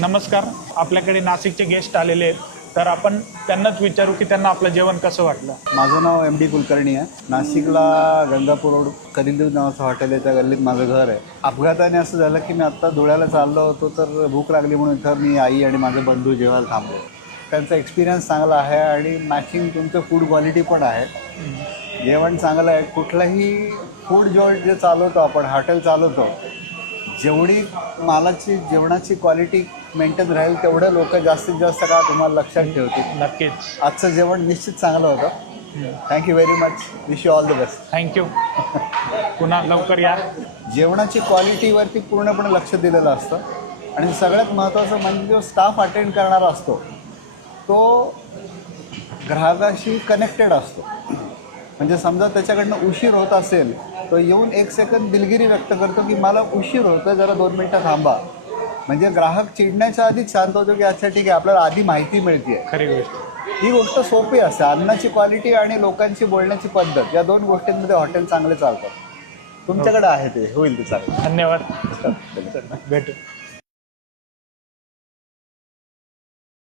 नमस्कार, आपल्याकडे नाशिकचे गेस्ट आलेले आहेत, तर आपण त्यांनाच विचारू की त्यांना आपलं जेवण कसं वाटलं. माझं नाव MD कुलकर्णी आहे. नाशिकला गंगापूर रोड करिंदेव नावाचं हॉटेल आहे, त्या गल्लीत माझं घर आहे. अपघाताने असं झालं की मी आत्ता धुळ्याला चाललो होतो, तर भूक लागली म्हणून इथं मी, आई आणि माझे बंधू जेवायला थांबलो. त्यांचा एक्सपिरियन्स चांगला आहे आणि मॅचिंग तुमचं फूड क्वालिटी पण आहे. जेवण चांगलं आहे. कुठलंही फूड जे चालवतो आपण, हॉटेल चालवतो, जेवढी मालाची जेवणाची क्वालिटी मेंटेन राहील तेवढं लोक जास्तीत जास्त काळ तुम्हाला लक्षात ठेवतील. नक्कीच. आजचं जेवण निश्चित चांगलं होतं. Thank you very much. Wish you all the best. Thank you. पुन्हा लवकर या. जेवणाची क्वालिटीवरती पूर्णपणे लक्ष दिलेलं असतं आणि सगळ्यात महत्त्वाचं म्हणजे जो स्टाफ अटेंड करणारा असतो तो ग्राहकाशी कनेक्टेड असतो. म्हणजे समजा त्याच्याकडनं उशीर होत असेल तो येऊन 1 सेकंद दिलगिरी व्यक्त करतो की मला उशीर होतो, जरा 2 मिनटं थांबा. म्हणजे ग्राहक चिडण्याच्या आधीच शांत होतो की अच्छा ठीक आहे, आपल्याला आधी माहिती मिळते आहे. खरी गोष्ट. ही गोष्ट सोपी असते. अन्नाची क्वालिटी आणि लोकांची बोलण्याची पद्धत या 2 गोष्टींमध्ये हॉटेल चांगले चालतात. तुमच्याकडे आहे ते, होईल ते चांगलं. धन्यवाद. भेटू.